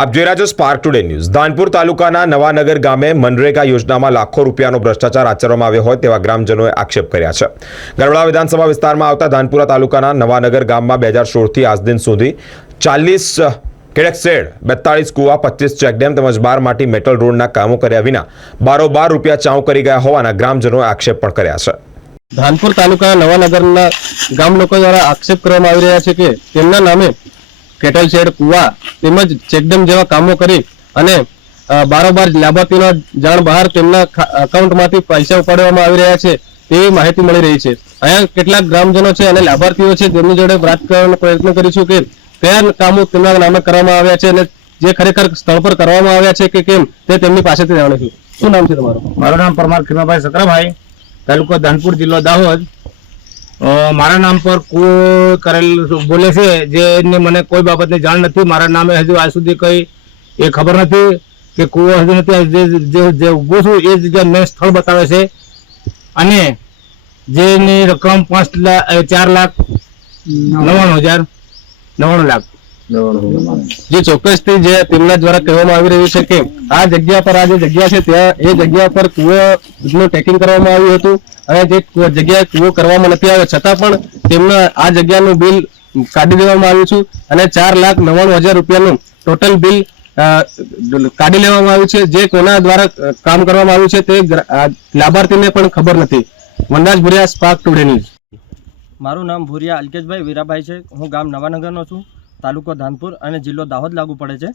આપ જોઈ રહ્યા છો સ્પાર્ક ટુડે ન્યૂઝ। ધાનપુર તાલુકાના નવાનગર ગામે મનરેગા યોજનામાં લાખો રૂપિયાનો ભ્રષ્ટાચાર આચરવામાં આવ્યો હોય તેવા ગ્રામજનોએ આક્ષેપ કર્યા છે। ગરબડા વિધાનસભા વિસ્તારમાં આવતા ધાનપુરા તાલુકાના નવાનગર ગામમાં 2016થી આજ દિન સુધી 40 કેડેકશેડ, 42 કુવા, 25 ચેકડેમ તેમજ 12 માટી મેટલ રોડના કામો કર્યા વિના બારોબાર રૂપિયા ચાઉ કરી ગયા હોવાના ગ્રામજનોએ આક્ષેપ પણ કર્યા છે। ધાનપુર તાલુકાના નવાનગરના ગામ લોકો દ્વારા આક્ષેપ કરવામાં આવી રહ્યા છે કે તેમના નામે કેટલ શેડ, કુવા તેમજ ચેકડેમ જેવા કામો કરી અને બારોબાર લાભાર્થીના જાણ બહાર તેમના એકાઉન્ટમાંથી પૈસા ઉપાડવામાં આવી રહ્યા છે તેવી માહિતી મળી રહી છે। અહીંયા કેટલાક ગ્રામજનો છે અને લાભાર્થીઓ છે તેમની જોડે વાત કરવાનો પ્રયત્ન કરીશું કે કયા કામો તેમના નામે કરવામાં આવ્યા છે અને જે ખરેખર સ્થળ પર કરવામાં આવ્યા છે કે કેમ તે તેમની પાસેથી જાણીશું। શું નામ છે તમારું? મારું નામ પરમાર ખીમાભાઈ સકરાભાઈ, તાલુકો ધાનપુર, જિલ્લો દાહોદ। મારા નામ પર કોઈ કરેલ બોલે છે જેને મને કોઈ બાબતની જાણ નથી। મારા નામે હજુ આજ સુધી કઈ એ ખબર નથી કે કુવો હજુ નથી। જે ઊભો છું એ જગ્યા મેં સ્થળ બતાવે છે અને જેની રકમ 4,99,099 જે ચોક્કસથી જે તેમના દ્વારા કહેવામાં આવી રહ્યું છે કે આ જગ્યા પર આ જે જગ્યા છે ત્યાં એ જગ્યા પર કુવાનું ટેકિંગ કરવામાં આવ્યું હતું અને જે જગ્યાએ કુવો કરવામાં નથી આવ્યો છતાં પણ તેમના આ જગ્યાનું બિલ કાઢી દેવામાં આવ્યું છે અને 4,99,000 રૂપિયાનું ટોટલ બિલ કાઢી લેવામાં આવ્યું છે। જે કોના દ્વારા કામ કરવામાં આવ્યું છે તે લાભાર્થીને પણ ખબર નથી। વનરાજ ભુરિયા, સ્પાર્ક ટુડે ન્યૂઝ। મારું નામ ભુરિયા અલ્કેશભાઈ વીરાભાઈ છે। હું ગામ નવાનગરનો છું, તાલુકો ધાનપુર અને જિલ્લો દાહોદ લાગુ પડે છે।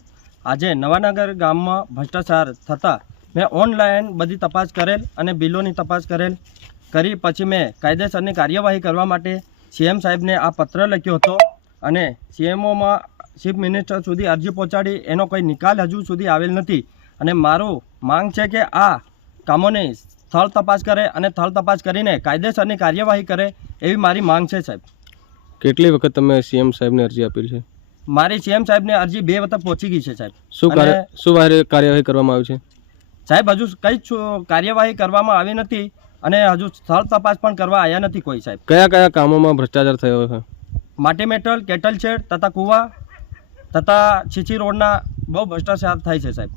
આજે નવાનગર ગામમાં ભ્રષ્ટાચાર થતાં મેં ઓનલાઈન બધી તપાસ કરેલ અને બિલોની તપાસ કરી પછી મેં કાયદેસરની કાર્યવાહી કરવા માટે સીએમ સાહેબને આ પત્ર લખ્યો હતો અને સીએમઓમાં ચીફ મિનિસ્ટર સુધી અરજી પહોંચાડી એનો કોઈ નિકાલ હજુ સુધી આવેલ નથી અને મારું માંગ છે કે આ કામોની સ્થળ તપાસ કરે અને સ્થળ તપાસ કરીને કાયદેસરની કાર્યવાહી કરે એવી મારી માંગ છે સાહેબ। કેટલી વખત તમે સીએમ સાહેબને અરજી આપી છે? મારી સીએમ સાહેબને અરજી 2 વખત પહોંચી ગઈ છે સાહેબ। શું કાર્યવાહી કરવામાં આવી છે? સાહેબ હજુ કંઈ જ કાર્યવાહી કરવામાં આવી નથી અને હજુ સ્થળ તપાસ પણ કરવા આવ્યા નથી કોઈ સાહેબ। કયા કયા કામોમાં ભ્રષ્ટાચાર થયો છે? માટી મેટલ, કેટલ શેડ તથા કુવા તથા છીછી રોડના બહુ ભ્રષ્ટાચાર થાય છે સાહેબ।